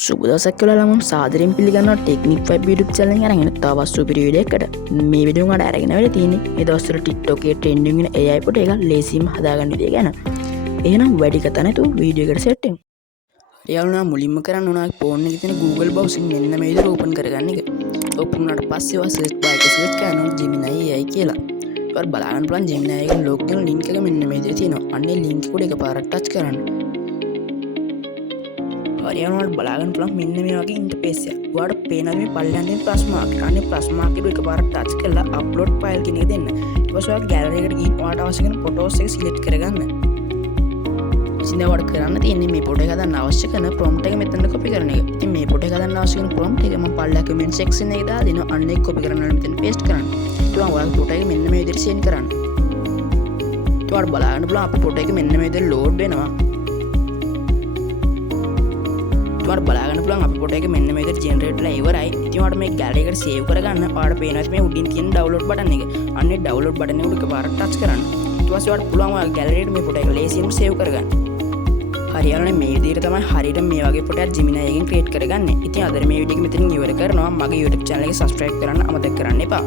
සුබ දවසක් කියලා මම සාදරයෙන් පිළිගන්නවා ටෙක්නික් 5 YouTube channel එකෙන් අරගෙන තවත් සුපිරි වීඩියෝ එකකට මේ වීඩියෝ උඹට අරගෙන වෙලා තියෙන්නේ මේ දවස්වල TikTok එකේ trending වෙන AI පොට එක ලේසියෙන්ම හදාගන්න විදිය ගැන. එහෙනම් වැඩි කතා නැතුව වීඩියෝ එකට සෙට් වෙමු. යාළුවනා මුලින්ම කරන්න ඕන ෆෝන් එකේ තියෙන Google browser මෙන්න මේ විදිහට ඕපන් කරගන්න එක. ඕපන් වුණාට පස්සේ ඔය search bar එක search කරනවා Gemini AI කියලා. ඊට බලන්න පුළුවන් Gemini එකේ login link එක මෙන්න මේ විදිහට තියෙනවා. අන්නේ link එක එකපාරට touch කරන්න. හරියනවට බලාගන්න පුළුවන් මෙන්න මේ වගේ ඉන්ටර්ෆේස් එකක්. ඔයාලට පේනවා මේ පල්ලෙන් තියෙන ප්ලස් මාක් එක. අනේ ප්ලස් මාක් එක එකපාරට ටච් කරලා අප්ලෝඩ් ෆයිල් කියන එක දෙන්න. ඊට පස්සේ ඔයාලා ගෑලරි එකට ගිහින් ඔයාලට අවශ්‍ය කරන ෆොටෝස් එක සිලෙක්ට් කරගන්න. ඉතින් ඔයාලට කරන්න තියෙන්නේ මේ ෆොටෝ එක හදන්න අවශ්‍ය කරන ප්‍රොම්ප්ට් එක මෙතන කොපි කරන එක. ඉතින් මේ ෆොටෝ එක හදන්න අවශ්‍ය කරන ප්‍රොම්ප්ට් එක මම පල්ලෙහා කමෙන්ට් සෙක්ෂන් එකේ දාලා දෙනවා. අන්න ඒක කොපි කරන්න මෙතන පේස්ට් කරන්න. ඊට පස්සේ ඔයාලා ෆොටෝ එක මෙන්න මේ විදිහට සෙන්ඩ් කරන්න. ඊට ඔයාලට බලන්න පුළුවන් අපේ ෆොටෝ එක මෙන්න මේ විදිහට ලෝඩ් වෙනවා. ඔයාලට බලාගන්න පුළුවන් අපේ ෆොටෝ එක මෙන්න මේ විදිහට ජෙනරේට් වෙලා ඉවරයි. ඉතින් ඔයාලට මේ ගැලරි එකට සේව් කරගන්න ඔයාලට පේනවා මේ උඩින් තියෙන ඩවුන්ලෝඩ් බටන් එක. අන්නේ ඩවුන්ලෝඩ් බටන් එක උඩ එකපාරට ටච් කරන්න. ඊට පස්සේ ඔයාලට පුළුවන් ඔයාලගේ ගැලරියට මේ ෆොටෝ එක ලේසියෙන්ම සේව් කරගන්න. හරියන්නේ මේ විදිහට තමයි හරියට මේ වගේ ෆොටෝයක් Gemini එකෙන් ක්‍රියේට් කරගන්නේ. ඉතින් අද මේ වීඩියෝ එක මෙතනින් ඉවර කරනවා. මගේ YouTube channel එක subscribe කරන්න අමතක කරන්න එපා.